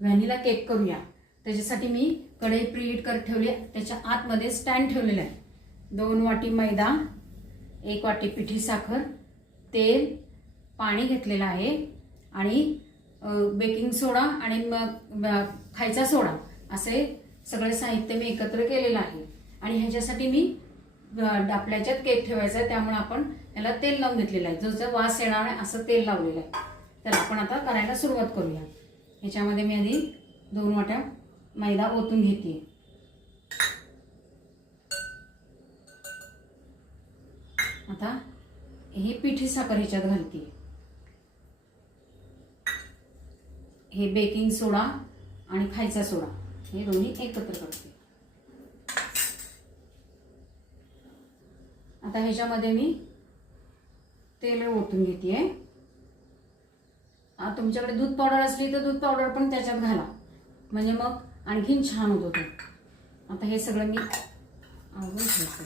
Vanilla cake करूया। त्याच्यासाठी मी कढई प्रीहीट करत ठेवली, त्याच्या आतमध्ये स्टँड ठेवलेला आहे। 2 वाटी मैदा, 1 वाटी पिठी साखर, तेल, पाणी घेतलेलं आहे आणि बेकिंग सोडा आणि खायचा सोडा असे सगळे साहित्य मी एकत्र केलेलं आहे। आणि ह्याच्यासाठी मी आपल्याच्यात केक ठेवायचा आहे, त्यामुळे आपण याला तेल लावून घेतलेलं आहे, जो वास येणार नाही असं तेल लावलेलं आहे। तर आपण आता करायला सुरुवात करूया। ह्याच्यामध्ये मी आधी 2 वाट्या मैदा ओतून घेते। आता ही पिठी साखर ह्याच्यात घालते, हे बेकिंग सोडा आणि खायचा सोडा हे दोन्ही एकत्र करते। आता ह्याच्यामध्ये मी तेल ओतून घेते। तुमच्याकडे दूध पावडर असली तर दूध पावडर पण त्याच्यात घाला, म्हणजे मग आणखीन छान होतो तो। आता हे सगळं मी आवरून ठेवते।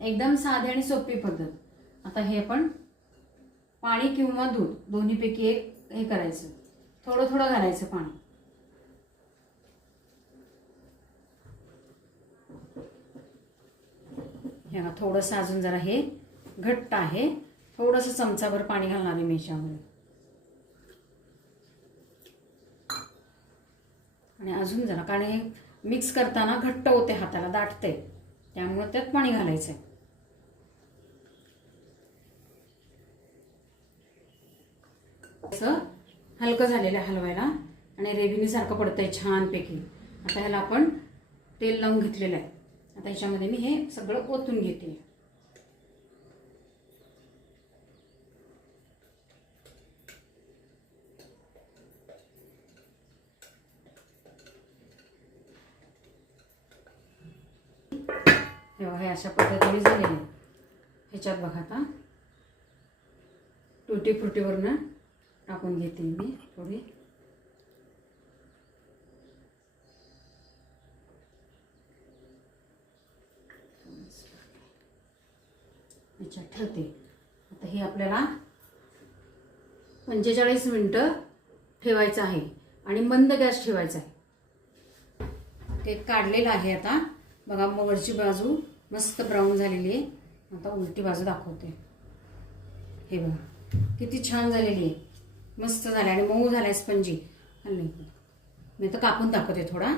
एकदम साधी आणि सोपी पद्धत। आता हे आपण पाणी किंवा दूध दोन्हीपैकी एक हे करायचं, थोडं थोडं घालायचं पाणी। हे थोडंसं अजून जरा हे घट्ट आहे, थोडंसं चमचाभर पाणी घालणार आहे मी ह्याच्यामध्ये। आणि अजून जरा, कारण हे मिक्स करताना घट्ट होते, हाताला दाटते, त्यामुळे त्यात पाणी घालायचं आहे। असं हलकं झालेलं हलवायला आणि रेव्हिनीसारखं पडतंय छानपैकी। आता ह्याला आपण तेल लावून घेतलेलं आहे। आता ह्याच्यामध्ये मी हे सगळं ओतून घेते। हे अशा पद्धतीने झालेलं आहे। ह्याच्यात बघा आता टुटी फ्रुटीवरनं टाकून घेते मी थोडी। ह्याच्यात ठेवते। आता हे आपल्याला 45 मिनिटं ठेवायचं आहे आणि मंद गॅस ठेवायचा आहे। केक काढलेला आहे आता बघा, मग वरची बाजू मस्त ब्राऊन झालेली आहे। आता उलटी बाजू दाखवते। हे बघा किती छान झालेली आहे, मस्त झाली आणि मऊ झालाय, स्पंजी। मी तर कापून दाखवते थोडा।